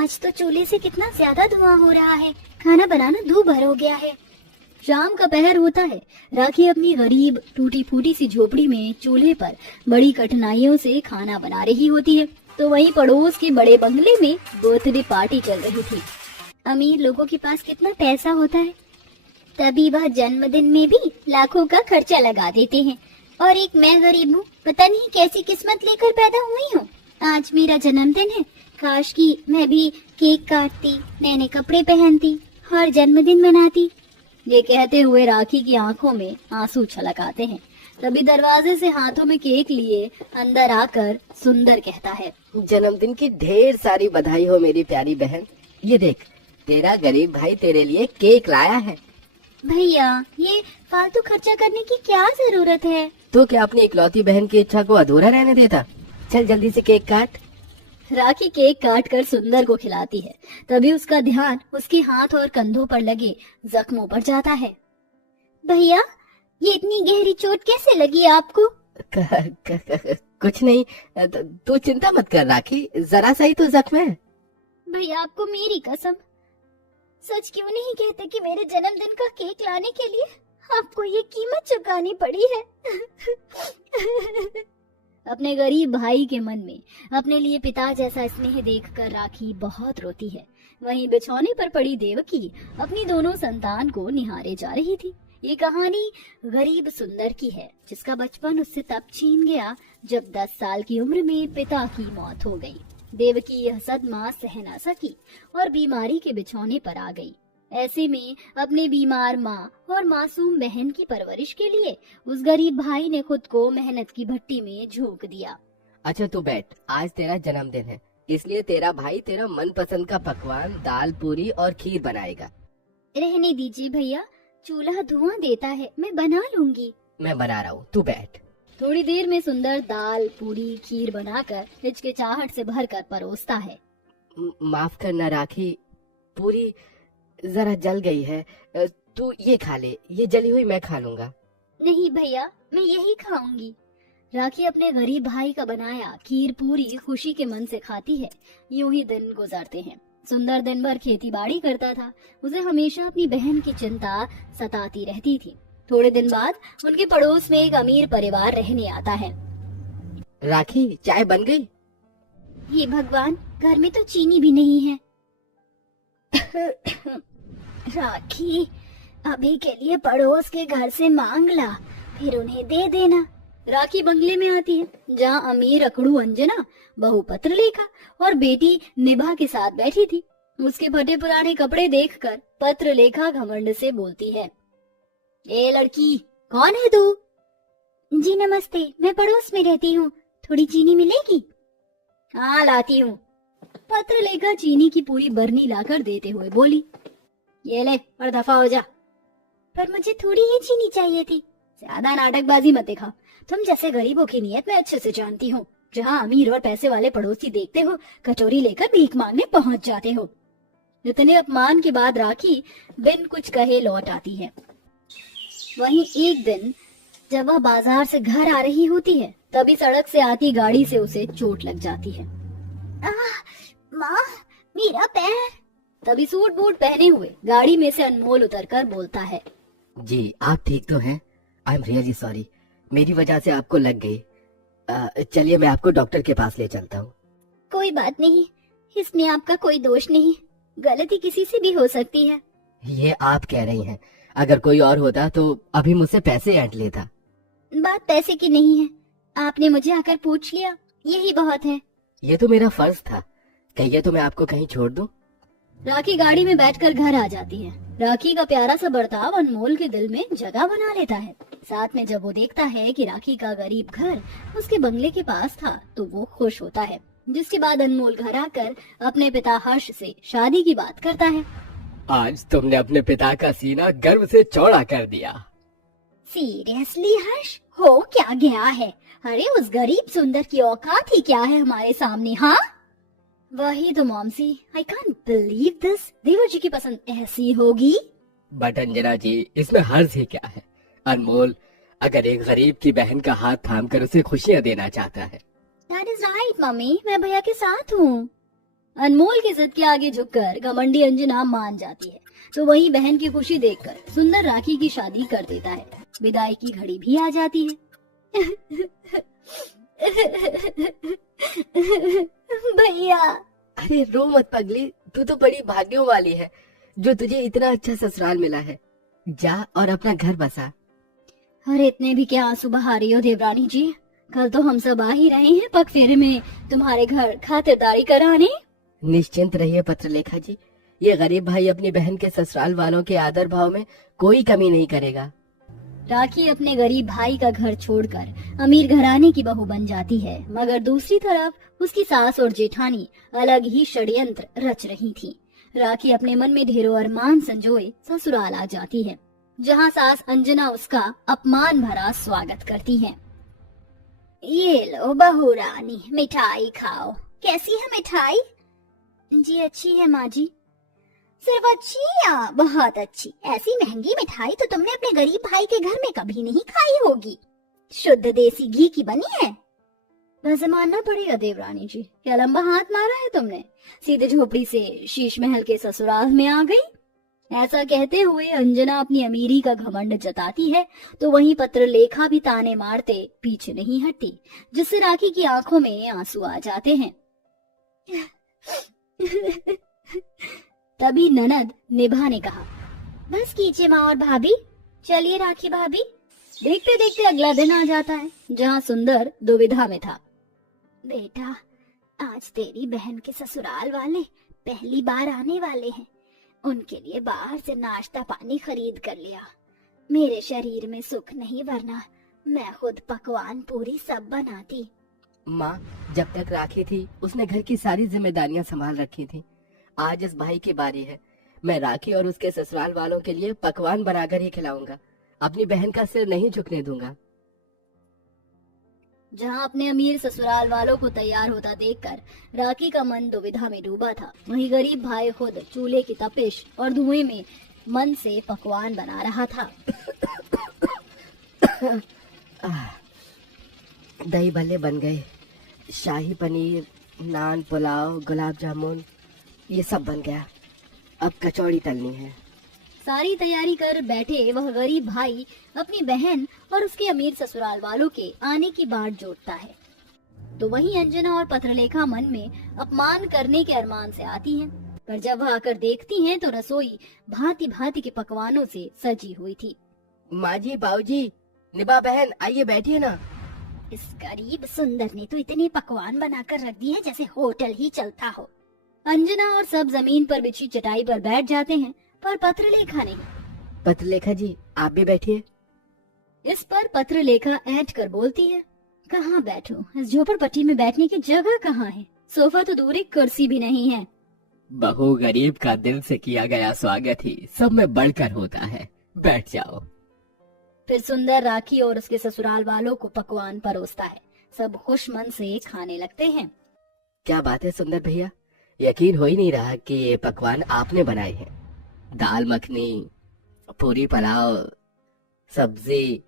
आज तो चूल्हे से कितना ज्यादा धुआं हो रहा है, खाना बनाना दूभर हो गया है। शाम का पहर होता है। राखी अपनी गरीब टूटी फूटी सी झोपड़ी में चूल्हे पर बड़ी कठिनाइयों से खाना बना रही होती है, तो वहीं पड़ोस के बड़े बंगले में बर्थडे पार्टी चल रही थी। अमीर लोगों के पास कितना पैसा होता है, तभी वह जन्मदिन में भी लाखों का खर्चा लगा देते हैं। और एक मैं गरीब हूँ, पता नहीं कैसी किस्मत लेकर पैदा हुई हूँ। आज मेरा जन्मदिन है, काश कि मैं भी केक काटती, नए नए कपड़े पहनती और जन्मदिन मनाती। ये कहते हुए राखी की आंखों में आंसू छलक आते हैं। तभी दरवाजे से हाथों में केक लिए अंदर आकर सुंदर कहता है, जन्मदिन की ढेर सारी बधाई हो मेरी प्यारी बहन। ये देख, तेरा गरीब भाई तेरे लिए केक लाया है। भैया, ये फालतू खर्चा करने की क्या जरूरत है? तो क्या अपनी इकलौती बहन की इच्छा को अधूरा रहने देता? चल जल्दी से केक काट। राखी केक काट कर सुंदर को खिलाती है। तभी उसका ध्यान उसके हाथ और कंधों पर लगे जख्मों पर जाता है। भैया, ये इतनी गहरी चोट कैसे लगी आपको? कुछ नहीं, तू चिंता मत कर राखी, जरा सा ही तो जख्म है। भैया, आपको मेरी कसम, सच क्यों नहीं कहते कि मेरे जन्मदिन का केक लाने के लिए आपको ये कीमत चुकानी पड़ी है? अपने गरीब भाई के मन में अपने लिए पिता जैसा स्नेह देखकर राखी बहुत रोती है। वहीं बिछौने पर पड़ी देवकी अपनी दोनों संतान को निहारे जा रही थी। ये कहानी गरीब सुंदर की है, जिसका बचपन उससे तब छीन गया जब 10 साल की उम्र में पिता की मौत हो गई। देवकी यह सदमा सह न सकी और बीमारी के बिछौने पर आ गई। ऐसे में अपने बीमार माँ और मासूम बहन की परवरिश के लिए उस गरीब भाई ने खुद को मेहनत की भट्टी में झोंक दिया। अच्छा तू बैठ, आज तेरा जन्मदिन है, इसलिए तेरा भाई तेरा मनपसंद का पकवान दाल पूरी और खीर बनाएगा। रहने दीजिए भैया, चूल्हा धुआं देता है, मैं बना लूंगी। मैं बना रहा हूँ, तू बैठ। थोड़ी देर में सुंदर दाल पूरी खीर बनाकर हिचकिचाहट से भरकर परोसता है। माफ करना राखी, पूरी जरा जल गई है, तू ये खा ले, ये जली हुई मैं खा लूंगा। नहीं भैया, मैं यही खाऊंगी। राखी अपने गरीब भाई का बनाया खीर पूरी खुशी के मन से खाती है। यूं ही दिन गुजरते हैं। सुंदर दिन भर खेती बाड़ी करता था। उसे हमेशा अपनी बहन की चिंता सताती रहती थी। थोड़े दिन बाद उनके पड़ोस में एक अमीर परिवार रहने आता है। राखी, चाय बन गई? हे भगवान, घर में तो चीनी भी नहीं है। राखी, अभी के लिए पड़ोस के घर से मांग ला, फिर उन्हें दे देना। राखी बंगले में आती है, जहाँ अमीर अकड़ू अंजना बहू पत्र लेखा और बेटी निभा के साथ बैठी थी। उसके फटे पुराने कपड़े देखकर पत्र लेखा घमंड से बोलती है, ए लड़की, कौन है तू? जी नमस्ते, मैं पड़ोस में रहती हूँ, थोड़ी चीनी मिलेगी? हाँ लाती हूँ। पत्र लेकर चीनी की पूरी बरनी लाकर देते हुए बोली, ये ले और दफा हो जा। पर मुझे थोड़ी ही चीनी चाहिए थी। ज्यादा नाटकबाजी मत दिखा, तुम जैसे गरीबों की नियत मैं अच्छे से जानती हूँ। जहाँ अमीर और पैसे वाले पड़ोसी देखते हो, कटोरी लेकर भीख मांगने पहुँच जाते हो। इतने अपमान के बाद राखी बिन कुछ कहे लौट आती है। वहीं एक दिन जब वह बाजार से घर आ रही होती है, तभी सड़क से आती गाड़ी से उसे चोट लग जाती है। माँ, मेरा पैर। तभी सूट बूट पहने हुए गाड़ी में से अनमोल उतरकर बोलता है, जी आप ठीक तो हैं? आई एम रियली सॉरी, मेरी वजह से आपको लग गई। चलिए मैं आपको डॉक्टर के पास ले चलता हूँ। कोई बात नहीं, इसमें आपका कोई दोष नहीं, गलती किसी से भी हो सकती है। ये आप कह रही हैं, अगर कोई और होता तो अभी मुझसे पैसे ऐंठ लेता। बात पैसे की नहीं है, आपने मुझे आकर पूछ लिया, यही बहुत है। ये तो मेरा फर्ज था, कहिए तो मैं आपको कहीं छोड़ दूं? राखी गाड़ी में बैठकर घर आ जाती है। राखी का प्यारा सा बर्ताव अनमोल के दिल में जगह बना लेता है। साथ में जब वो देखता है कि राखी का गरीब घर उसके बंगले के पास था, तो वो खुश होता है। जिसके बाद अनमोल घर आकर अपने पिता हर्ष से शादी की बात करता है। आज तुमने अपने पिता का सीना गर्व से चौड़ा कर दिया। सीरियसली हर्ष, हो क्या गया है? अरे उस गरीब सुंदर की औकात ही क्या है हमारे सामने? हाँ वही तो मॉमसी, आई कांट बिलीव दिस, देवर जी की पसंद ऐसी होगी। बट अंजना जी, इसमें हर्ज ही क्या है? अनमोल अगर एक गरीब की बहन का हाथ थामकर उसे खुशियाँ देना चाहता है। दैट इज राइट मम्मी, मैं भैया के साथ हूँ। अनमोल की जिद के आगे झुककर घमंडी अंजना मान जाती है। तो वहीं बहन की खुशी देखकर सुंदर राखी की शादी कर देता है। विदाई की घड़ी भी आ जाती है। भैया। अरे रो मत पगली, तू तो बड़ी भाग्यों वाली है जो तुझे इतना अच्छा ससुराल मिला है। जा और अपना घर बसा। अरे इतने भी क्या आंसू बहा रही हो देवरानी जी? कल तो हम सब आ ही रहे हैं पग फेरे में तुम्हारे घर खातिरदारी कराने। निश्चिंत रहिए पत्रलेखा जी, ये गरीब भाई अपनी बहन के ससुराल वालों के आदर भाव में कोई कमी नहीं करेगा। राखी अपने गरीब भाई का घर छोड़कर अमीर घराने की बहू बन जाती है, मगर दूसरी तरफ उसकी सास और जेठानी अलग ही षड्यंत्र रच रही थी। राखी अपने मन में ढेरों अरमान संजोए ससुराल आ जाती है, जहाँ सास अंजना उसका अपमान भरा स्वागत करती है। ये लो बहू रानी, मिठाई खाओ। कैसी है मिठाई? जी अच्छी है माँ जी। सिर्फ अच्छी या बहुत अच्छी? ऐसी महंगी मिठाई तो तुमने अपने गरीब भाई के घर में कभी नहीं खाई होगी। शुद्ध देसी घी की बनी है। वैसे मानना पड़ेगा देवरानी जी, क्या लंबा हाथ मारा है तुमने, सीधे झोपड़ी से शीश महल के ससुराल में आ गई। ऐसा कहते हुए अंजना अपनी अमीरी का घमंड जताती है, तो वहीं पत्रलेखा भी ताने मारते पीछे नहीं हटती, जिससे राखी की आंखों में आंसू आ जाते हैं। तभी ननद निभा ने कहा, बस कीजिए माँ और भाभी, चलिए राखी भाभी। देखते देखते अगला दिन आ जाता है, जहाँ सुंदर दुविधा में था। बेटा, आज तेरी बहन के ससुराल वाले पहली बार आने वाले हैं। उनके लिए बाहर से नाश्ता पानी खरीद कर लिया। मेरे शरीर में सुख नहीं, वरना मैं खुद पकवान पूरी सब बनाती। माँ, जब तक राखी थी उसने घर की सारी जिम्मेदारियां संभाल रखी थी। आज इस भाई की बारी है। मैं राखी और उसके ससुराल वालों के लिए पकवान बनाकर ही खिलाऊंगा। अपनी बहन का सिर नहीं झुकने दूंगा। जहाँ अपने अमीर ससुराल वालों को तैयार होता देखकर राखी का मन दुविधा में डूबा था, वहीं गरीब भाई खुद चूल्हे की तपिश और धुएं में मन से पकवान बना रहा था। दही भल्ले बन गए, शाही पनीर, नान, पुलाव, गुलाब जामुन, ये सब बन गया। अब कचौड़ी तलनी है। सारी तैयारी कर बैठे वह गरीब भाई अपनी बहन और उसके अमीर ससुराल वालों के आने की बाट जोड़ता है। तो वहीं अंजना और पत्रलेखा मन में अपमान करने के अरमान से आती हैं, पर जब वह आकर देखती हैं तो रसोई भांति भांति के पकवानों से सजी हुई थी। माँ जी, बाबूजी, निभा बहन, आइए बैठिए ना। इस गरीब सुंदर ने तो इतने पकवान बनाकर रख दिए जैसे होटल ही चलता हो। अंजना और सब जमीन पर बिछी चटाई पर बैठ जाते हैं, पर पत्रलेखा नहीं। पत्रलेखा जी, आप भी बैठिए। इस पर पत्रलेखा ऐंठ कर बोलती है, कहाँ बैठूं? इस झोपड़पट्टी में बैठने की जगह कहाँ है? सोफा तो दूर, एक कुर्सी भी नहीं है। बहू गरीब का दिल से किया गया स्वागत ही सब में बढ़कर होता है, बैठ जाओ। फिर सुंदर राखी और उसके ससुराल वालों को पकवान परोसता है। सब खुश मन से खाने लगते हैं। क्या बात है सुंदर भैया, यकीन हो ही नहीं रहा कि ये पकवान आपने बनाए हैं। दाल मखनी, पूरी, पुलाव, सब्जी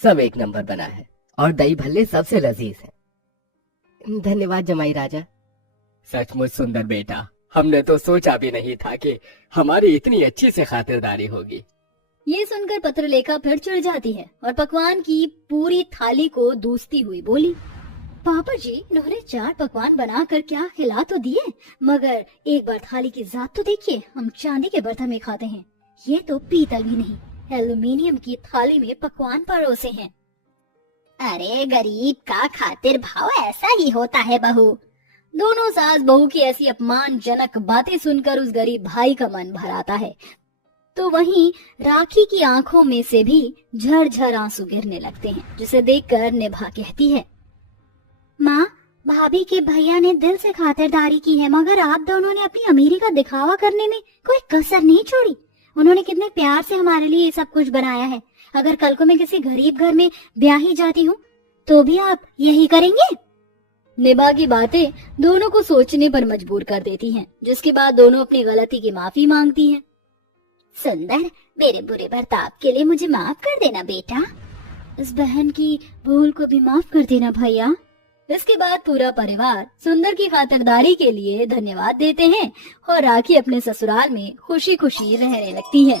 सब एक नंबर बना है, और दही भल्ले सबसे लजीज है। धन्यवाद जमाई राजा। सचमुच सुंदर बेटा, हमने तो सोचा भी नहीं था कि हमारी इतनी अच्छी से खातिरदारी होगी। ये सुनकर पत्रलेखा फिर चिढ़ जाती है और पकवान की पूरी थाली को दूसती हुई बोली, पापा जी, इन्होंने 4 पकवान बनाकर क्या खिला तो दिए, मगर एक बार थाली की जात तो देखिए, हम चांदी के बर्तन में खाते हैं, ये तो पीतल भी नहीं, एल्युमिनियम की थाली में पकवान परोसे हैं। अरे गरीब का खातिर भाव ऐसा ही होता है बहू। दोनों सास बहू की ऐसी अपमानजनक बातें सुनकर उस गरीब भाई का मन भर आता है। तो वहीं राखी की आंखों में से भी झरझर आंसू गिरने लगते हैं, जिसे देखकर निभा कहती है, माँ, भाभी के भैया ने दिल से खातिरदारी की है, मगर आप दोनों ने अपनी अमीरी का दिखावा करने में कोई कसर नहीं छोड़ी। उन्होंने कितने प्यार से हमारे लिए ये सब कुछ बनाया है। अगर कल को मैं किसी गरीब घर में ब्याही जाती हूँ तो भी आप यही करेंगे? निभा की बातें दोनों को सोचने पर मजबूर कर देती हैं, जिसके बाद दोनों अपनी गलती की माफी मांगती हैं। सुंदर, मेरे बुरे बर्ताव के लिए मुझे माफ कर देना बेटा। इस बहन की भूल को भी माफ कर देना भैया। इसके बाद पूरा परिवार सुंदर की खातिरदारी के लिए धन्यवाद देते हैं और राखी अपने ससुराल में खुशी खुशी रहने लगती है।